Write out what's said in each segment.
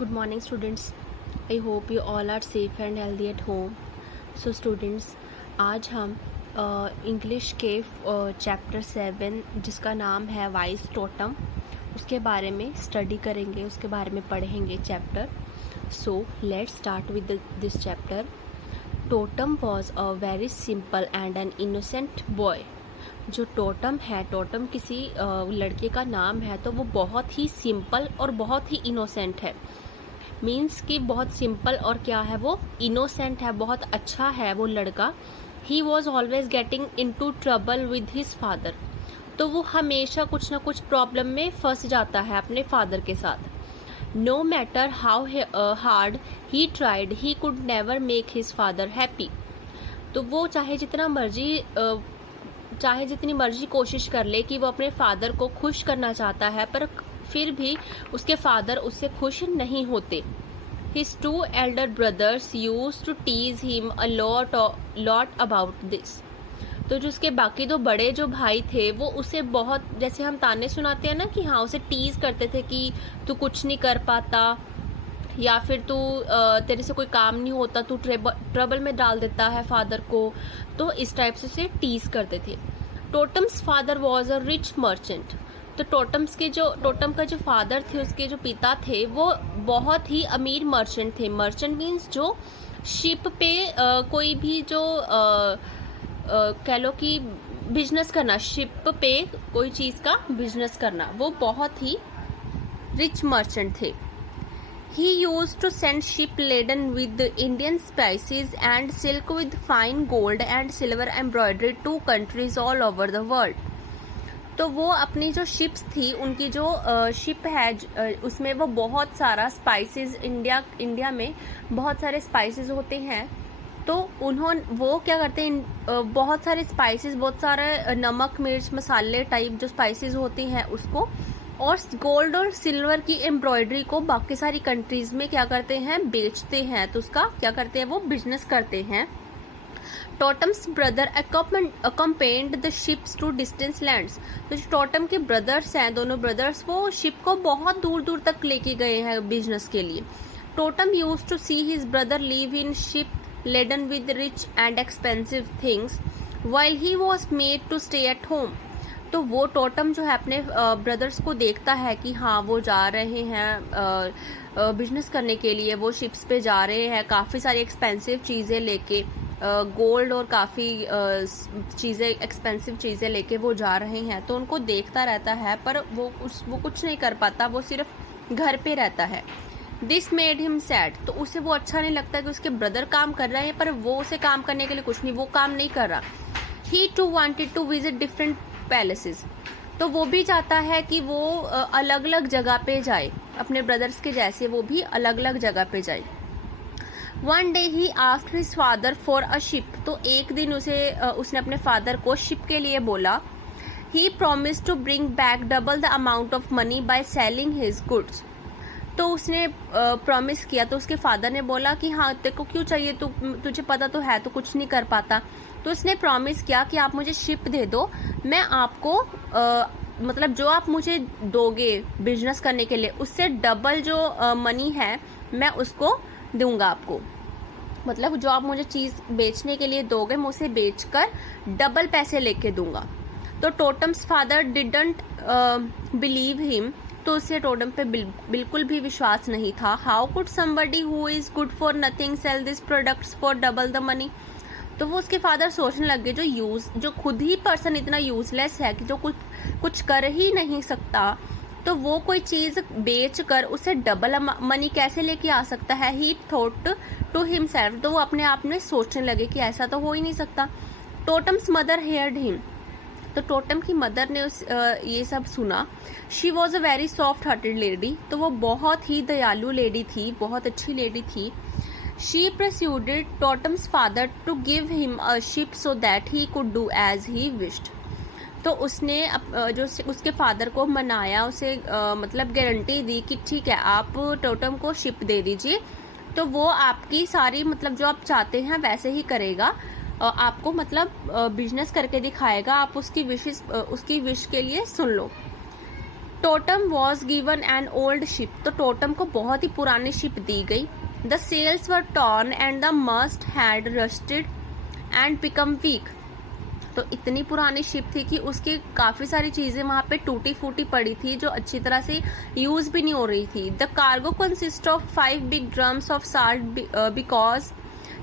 Good morning, students. I hope you all are safe and healthy at home. So, students, आज हम English के chapter 7 जिसका नाम है वाइस टोटम उसके बारे में स्टडी करेंगे, उसके बारे में पढ़ेंगे chapter. So let's start with this chapter. Totem was a very simple and an innocent boy. जो टोटम है, टोटम किसी लड़के का नाम है, तो वो बहुत ही सिंपल और बहुत ही इनोसेंट है. मीन्स कि बहुत सिंपल और क्या है, वो इनोसेंट है, बहुत अच्छा है वो लड़का. He was always getting into trouble with his father. तो वो हमेशा कुछ ना कुछ प्रॉब्लम में फंस जाता है अपने फादर के साथ. No matter how hard he tried he could never make his father happy. तो वो चाहे जितनी मर्जी कोशिश कर ले कि वो अपने फादर को खुश करना चाहता है, पर फिर भी उसके फादर उससे खुश नहीं होते. His two elder brothers used to tease him a lot about this. तो जो उसके बाकी दो बड़े जो भाई थे वो उसे बहुत, जैसे हम ताने सुनाते हैं ना कि हाँ, उसे टीज करते थे कि तू कुछ नहीं कर पाता, या फिर तू तेरे से कोई काम नहीं होता, तू ट्रबल में डाल देता है फादर को. तो इस टाइप से उसे टीज करते थे. Totam's father was a rich merchant. तो टोटम का जो फादर थे, उसके जो पिता थे, वो बहुत ही अमीर मर्चेंट थे. मर्चेंट मीन्स जो शिप पे कोई भी जो कह लो कि बिजनेस करना, शिप पे कोई चीज का बिजनेस करना, वो बहुत ही रिच मर्चेंट थे. He used to send ship laden with Indian spices and silk with fine gold and silver embroidery to countries all over the world. तो वो अपनी जो शिप्स थी, उनकी जो शिप है, उसमें वो बहुत सारा स्पाइसेस, इंडिया में बहुत सारे स्पाइसेस होते हैं. तो वो क्या करते हैं, बहुत सारे स्पाइसेस, बहुत सारे नमक मिर्च मसाले टाइप जो स्पाइसेस होते हैं उसको, और गोल्ड और सिल्वर की एम्ब्रॉयडरी को बाकी सारी कंट्रीज में क्या करते हैं, बेचते हैं. तो उसका क्या करते हैं, वो बिजनेस करते हैं. Totam's brother accompanied the ships to distance lands. तो जो टोटम के ब्रदर्स हैं, दोनों ब्रदर्स, वो शिप को बहुत दूर दूर तक लेके गए हैं बिजनेस के लिए. Totem used to see his brother leave in ship laden with rich and expensive things while he was made to stay at home. तो वो टोटम जो है अपने ब्रदर्स को देखता है कि हाँ, वो जा रहे हैं बिजनेस करने के लिए, वो शिप्स पे जा रहे हैं काफ़ी सारी एक्सपेंसिव चीज़ें लेके, गोल्ड और काफ़ी चीज़ें, एक्सपेंसिव चीज़ें लेके वो जा रहे हैं. तो उनको देखता रहता है, पर वो कुछ नहीं कर पाता, वो सिर्फ घर पे रहता है. This made him sad. तो उसे वो अच्छा नहीं लगता कि उसके ब्रदर काम कर रहे हैं, पर वो उसे काम करने के लिए कुछ नहीं, वो काम नहीं कर रहा. He too wanted to visit different palaces. तो वो भी चाहता है कि वो अलग अलग जगह पे जाए, अपने ब्रदर्स के जैसे वो भी अलग अलग जगह पे जाए. One day he asked his father for a ship. तो एक दिन उसने अपने फादर को शिप के लिए बोला. He promise to bring back double the amount of money by selling his goods. तो उसने प्रॉमिस किया. तो उसके फादर ने बोला कि हाँ, तेरे को क्यों चाहिए, तुझे पता तो है तो कुछ नहीं कर पाता. तो उसने प्रॉमिस किया कि आप मुझे शिप दे दो, मैं आपको मतलब जो आप मुझे दोगे बिजनेस करने के लिए, उससे डबल जो मनी है मैं उसको दूंगा आपको. मतलब जो आप मुझे चीज़ बेचने के लिए दोगे, मैं उसे बेचकर डबल पैसे लेके दूंगा. तो Totem's father didn't believe him. तो उसे टोटम पे बिल्कुल भी विश्वास नहीं था. How could somebody who is good for nothing sell this products for double the money. तो वो उसके फादर सोचने लगे, जो खुद ही पर्सन इतना यूजलेस है कि जो कुछ कर ही नहीं सकता, तो वो कोई चीज बेच कर उसे डबल मनी कैसे लेके आ सकता है. He thought to himself. तो वो अपने आप में सोचने लगे कि ऐसा तो हो ही नहीं सकता. टोटम्स मदर हेयर्ड हिम. तो टोटम की मदर ने ये सब सुना. She was a very soft hearted lady. तो वो बहुत ही दयालु लेडी थी, बहुत अच्छी लेडी थी. She persuaded Totam's father to give him a ship so that he could do as he wished. तो उसने जो उसके फादर को मनाया, उसे मतलब गारंटी दी कि ठीक है, आप टोटम को शिप दे दीजिए, तो वो आपकी सारी, मतलब जो आप चाहते हैं वैसे ही करेगा, आपको मतलब बिजनेस करके दिखाएगा, आप उसकी विश के लिए सुन लो. Totam was given an old ship, तो टोटम को बहुत ही पुरानी शिप दी गई। The sails were torn and the mast had rusted and become weak, तो इतनी पुरानी शिप थी कि उसकी काफ़ी सारी चीज़ें वहाँ पे टूटी फूटी पड़ी थी जो अच्छी तरह से यूज़ भी नहीं हो रही थी। The cargo consist of 5 big drums of salt because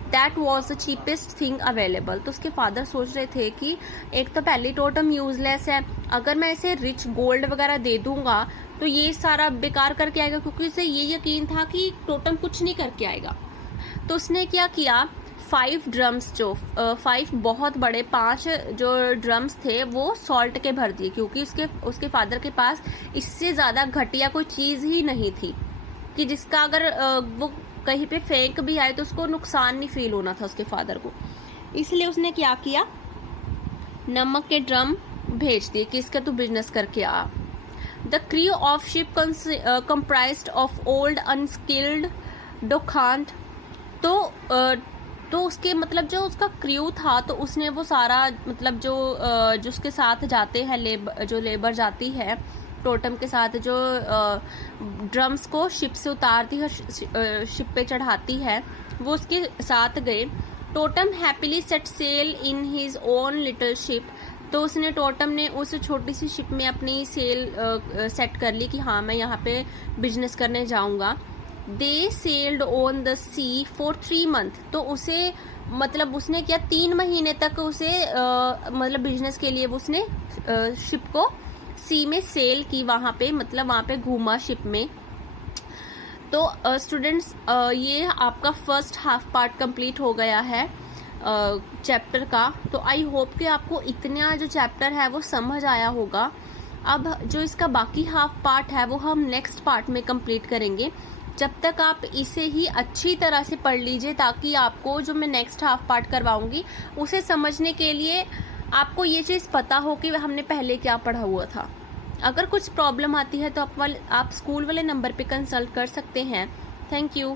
that was the cheapest thing available, तो उसके फादर सोच रहे थे कि एक तो पहली टोटम यूजलेस है, अगर मैं इसे रिच गोल्ड वगैरह दे दूंगा तो ये सारा बेकार करके आएगा, क्योंकि उसे ये यकीन था कि टोटम कुछ नहीं करके आएगा। तो उसने क्या किया, 5 ड्रम्स जो 5 बहुत बड़े 5 जो ड्रम्स थे वो सॉल्ट के भर दिए, क्योंकि उसके फादर के पास इससे ज़्यादा घटिया कोई चीज़ ही नहीं थी कि जिसका अगर वो कहीं पे फेंक भी आए तो उसको नुकसान नहीं फील होना था उसके फादर को। इसलिए उसने क्या किया, नमक के ड्रम भेज दिए कि इसका तू बिजनेस करके आ। The crew of ship comprised of old unskilled dockhands, तो उसके मतलब जो उसका क्रू था तो उसने वो सारा मतलब जो उसके साथ जाते हैं जो लेबर जाती है टोटम के साथ, जो ड्रम्स को शिप से उतारती है शिप पे चढ़ाती है, वो उसके साथ गए। Totem happily set sail in his own little ship, तो उसने टोटम ने उस छोटी सी शिप में अपनी सेल सेट कर ली कि हाँ मैं यहाँ पे बिजनेस करने जाऊँगा। They sailed on the sea for 3 month, तो उसे मतलब उसने क्या 3 महीने तक उसे मतलब बिजनेस के लिए उसने शिप को सी में सेल की, वहाँ पे मतलब वहाँ पे घूमा शिप में। तो स्टूडेंट्स ये आपका फर्स्ट हाफ पार्ट कंप्लीट हो गया है चैप्टर का। तो आई होप कि आपको इतना जो चैप्टर है वो समझ आया होगा। अब जो इसका बाकी हाफ पार्ट है वो हम नेक्स्ट पार्ट में कंप्लीट करेंगे। जब तक आप इसे ही अच्छी तरह से पढ़ लीजिए ताकि आपको जो मैं नेक्स्ट हाफ पार्ट करवाऊंगी उसे समझने के लिए आपको ये चीज़ पता हो कि हमने पहले क्या पढ़ा हुआ था। अगर कुछ प्रॉब्लम आती है तो आप स्कूल वाले नंबर पे कंसल्ट कर सकते हैं। Thank you.